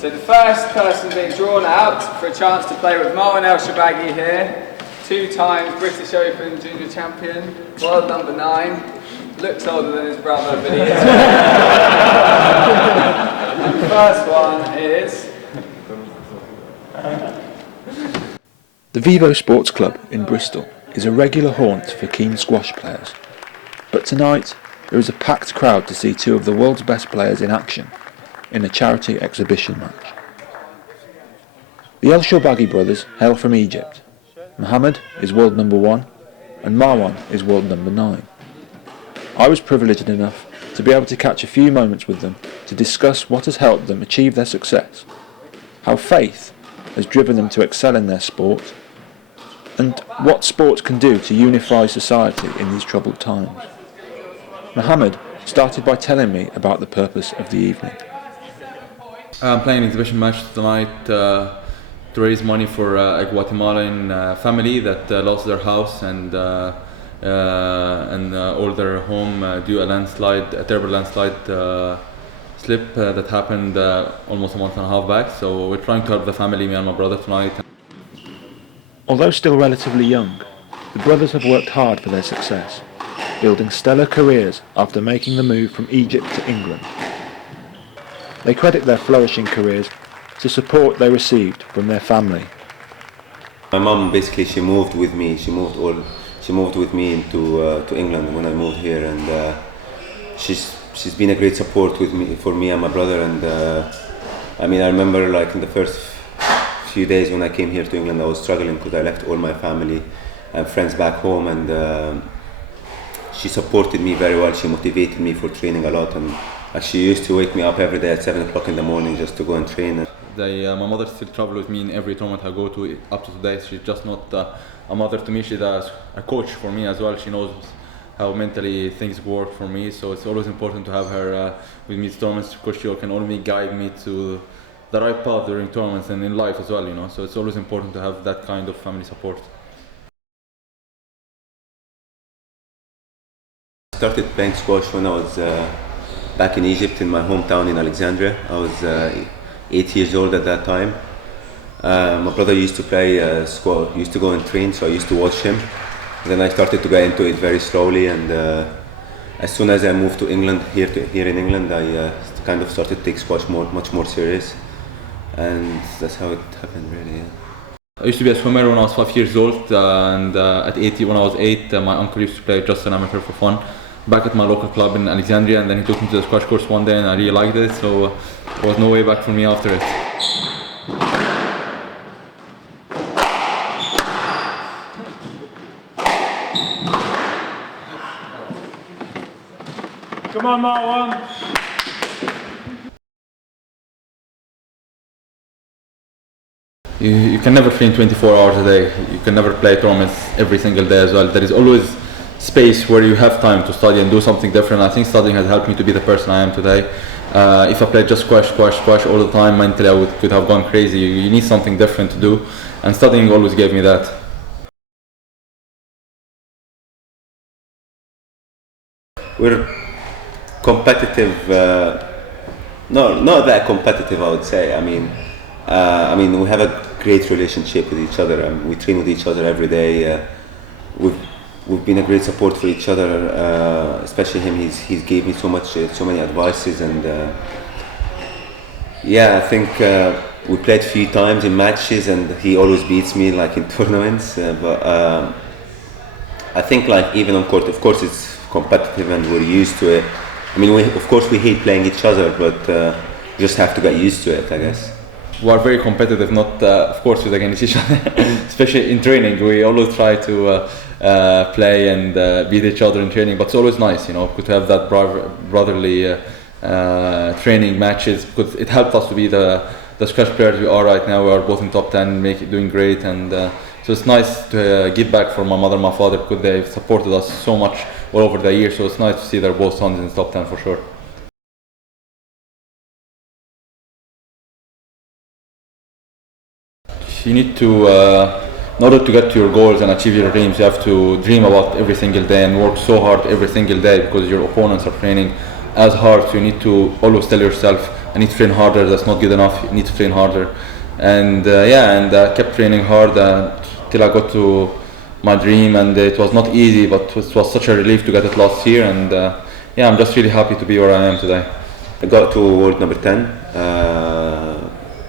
So the first person being drawn out for a chance to play with Marwan Elshorbagy here, 2 times British Open Junior Champion, world number 9, looks older than his brother, but he is. And the first one is... The Vivo Sports Club in Bristol is a regular haunt for keen squash players, but tonight there is a packed crowd to see 2 of the world's best players in action in a charity exhibition match. The Elshorbagy Brothers hail from Egypt. Mohammed is world number 1 and Marwan is world number 9. I was privileged enough to be able to catch a few moments with them to discuss what has helped them achieve their success, how faith has driven them to excel in their sport, and what sport can do to unify society in these troubled times. Mohammed started by telling me about the purpose of the evening. I'm playing an exhibition match tonight to raise money for a Guatemalan family that lost their house and all their home due a terrible landslide slip that happened almost a month and a half back. So we're trying to help the family, me and my brother, tonight. Although still relatively young, the brothers have worked hard for their success, building stellar careers after making the move from Egypt to England. They credit their flourishing careers to support they received from their family. My mom basically she moved with me. She moved with me to England when I moved here, and she's been a great support for me and my brother. And I mean, I remember like in the first few days when I came here to England, I was struggling because I left all my family and friends back home, and she supported me very well. She motivated me for training a lot, and she used to wake me up every day at 7 o'clock in the morning just to go and train. My mother still travels with me in every tournament I go to up to today. She's just not a mother to me, she's a coach for me as well. She knows how mentally things work for me, so it's always important to have her with me to tournaments, because she can only guide me to the right path during tournaments and in life as well, you know. So it's always important to have that kind of family support. I started playing squash when I was back in Egypt, in my hometown in Alexandria. I was 8 years old at that time. My brother used to play squash, used to go and train, so I used to watch him. Then I started to get into it very slowly, and as soon as I moved to England, here in England, I kind of started to take squash much more serious, and that's how it happened, really. Yeah. I used to be a swimmer when I was 5 years old, and when I was 8, my uncle used to play just an amateur for fun back at my local club in Alexandria, and then he took me to the squash course one day and I really liked it, so there was no way back for me after it. Come on, Marwan! You can never train 24 hours a day. You can never play tournaments every single day as well. There is always space where you have time to study and do something different. I think studying has helped me to be the person I am today. If I played just squash all the time, mentally I could have gone crazy. You need something different to do, and studying always gave me that. We're competitive, not that competitive, I would say. I mean, we have a great relationship with each other. We train with each other every day. We've been a great support for each other, especially him. He's gave me so many advices, and yeah, I think we played a few times in matches, and he always beats me like in tournaments. But I think like even on court, of course, it's competitive and we're used to it. I mean, of course we hate playing each other, but just have to get used to it, I guess. We are very competitive, not of course with against each other, especially in training. We always try to play and beat each other in training, but it's always nice, you know, to have that brotherly training matches, because it helped us to be the squash players we are right now. We are both in top 10, doing great, and so it's nice to give back for my mother and my father, because they've supported us so much all over the years. So it's nice to see they're both sons in the top 10 for sure. You need to, in order to get to your goals and achieve your dreams, you have to dream about every single day and work so hard every single day, because your opponents are training as hard. So you need to always tell yourself, I need to train harder, that's not good enough, you need to train harder. And kept training hard till I got to my dream, and it was not easy, but it was such a relief to get it last year, and I'm just really happy to be where I am today. I got to world number 10,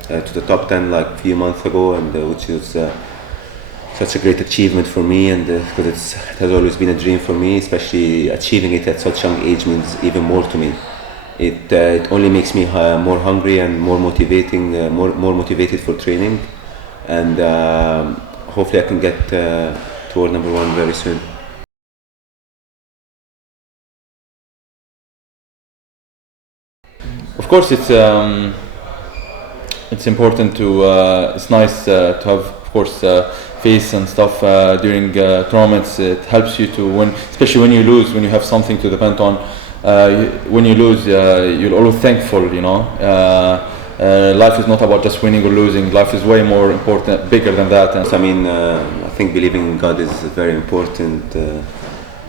to the top 10 like a few months ago, and which is such a great achievement for me, and because it has always been a dream for me, especially achieving it at such young age means even more to me. It only makes me more hungry and more motivated for training, and hopefully I can get to world number 1 very soon. Of course, it's important to. It's nice to have, of course, face and stuff during tournaments. It helps you to win, especially when you lose. When you have something to depend on, when you lose, you're always thankful. You know, life is not about just winning or losing. Life is way more important, bigger than that. And I mean, I think believing in God is very important.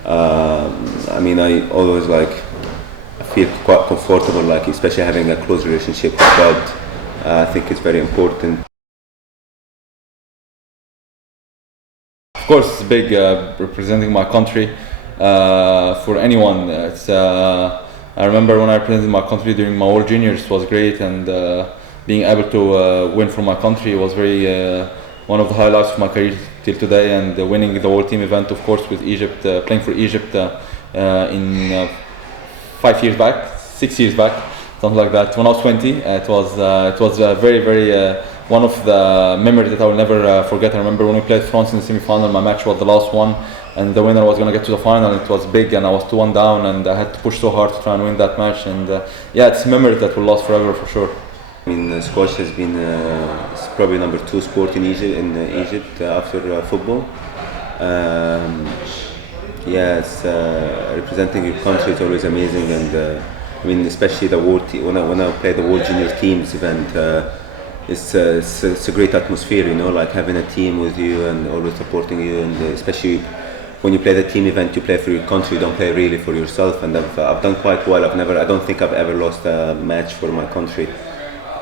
I mean, I always feel quite comfortable, especially having a close relationship with God. I think it's very important. Of course, it's big representing my country. For anyone, I remember when I represented my country during my World Juniors, it was great, and being able to win for my country was very one of the highlights of my career till today. And winning the World Team event, of course, with Egypt, playing for Egypt in 6 years back, something like that. When I was 20, it was very one of the memories that I will never forget. I remember when we played France in the semi-final. My match was the last one, and the winner was going to get to the final. It was big, and I was 2-1 down, and I had to push so hard to try and win that match. And it's a memory that will last forever for sure. I mean, squash has been it's probably number 2 sport in Egypt after football. Representing your country is always amazing, and I mean, especially the world when I play the World Junior Teams event, it's a great atmosphere, you know, like having a team with you and always supporting you, and especially when you play the team event, you play for your country, you don't play really for yourself. And I've done quite well. I don't think I've ever lost a match for my country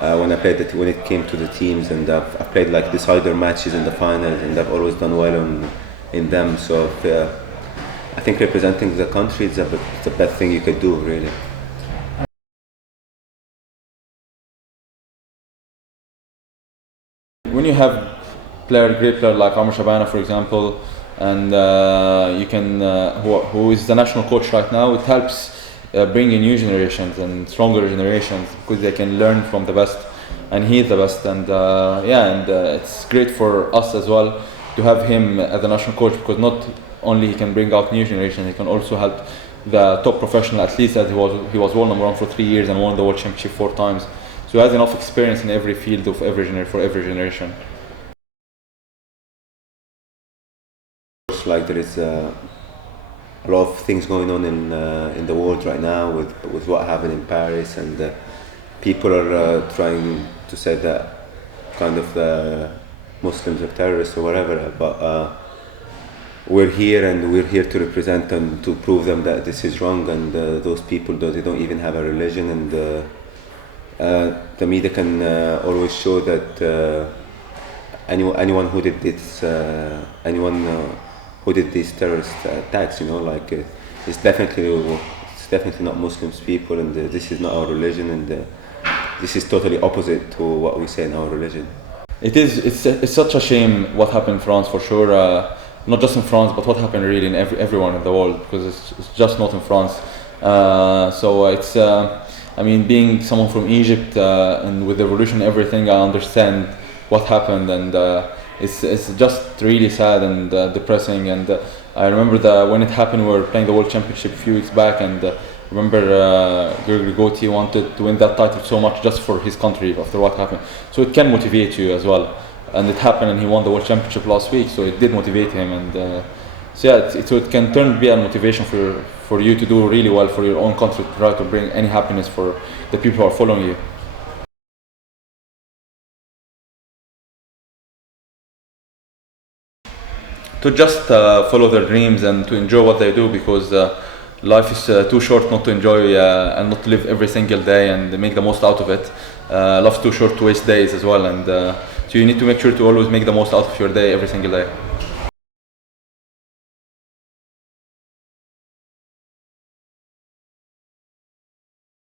when it came to the teams, and I've played decider matches in the finals, and I've always done well in them. So I think representing the country is the best thing you could do, really. When you have great player like Amr Shabana, for example, and you can who is the national coach right now, it helps bring in new generations and stronger generations, because they can learn from the best, and he is the best. And it's great for us as well to have him as the national coach, because not only he can bring out new generation, he can also help the top professional athletes, as he was world number 1 for 3 years and won the world championship 4 times. So he has enough experience in every field of for every generation. There is a lot of things going on in the world right now with what happened in Paris, and people are trying to say that kind of the Muslims are terrorists or whatever, but we're here, and we're here to represent and to prove them that this is wrong, and those people, they don't even have a religion, and the media can always show that anyone who did this, who did these terrorist attacks, you know, it's definitely not Muslims people, and this is not our religion, and this is totally opposite to what we say in our religion. It's such a shame what happened in France, for sure. Not just in France, but what happened really in everyone in the world, because it's just not in France. So it's I mean, being someone from Egypt and with the revolution and everything, I understand what happened, and it's just really sad and depressing. And I remember when it happened, we were playing the World Championship a few weeks back, and I remember Gregory Gauthier wanted to win that title so much just for his country after what happened. So it can motivate you as well. And it happened, and he won the World Championship last week, so it did motivate him. And so it can be a motivation for you to do really well for your own country, to try to bring any happiness for the people who are following you. To just follow their dreams and to enjoy what they do, because life is too short not to enjoy and not to live every single day and make the most out of it. Life's too short to waste days as well, and so you need to make sure to always make the most out of your day every single day.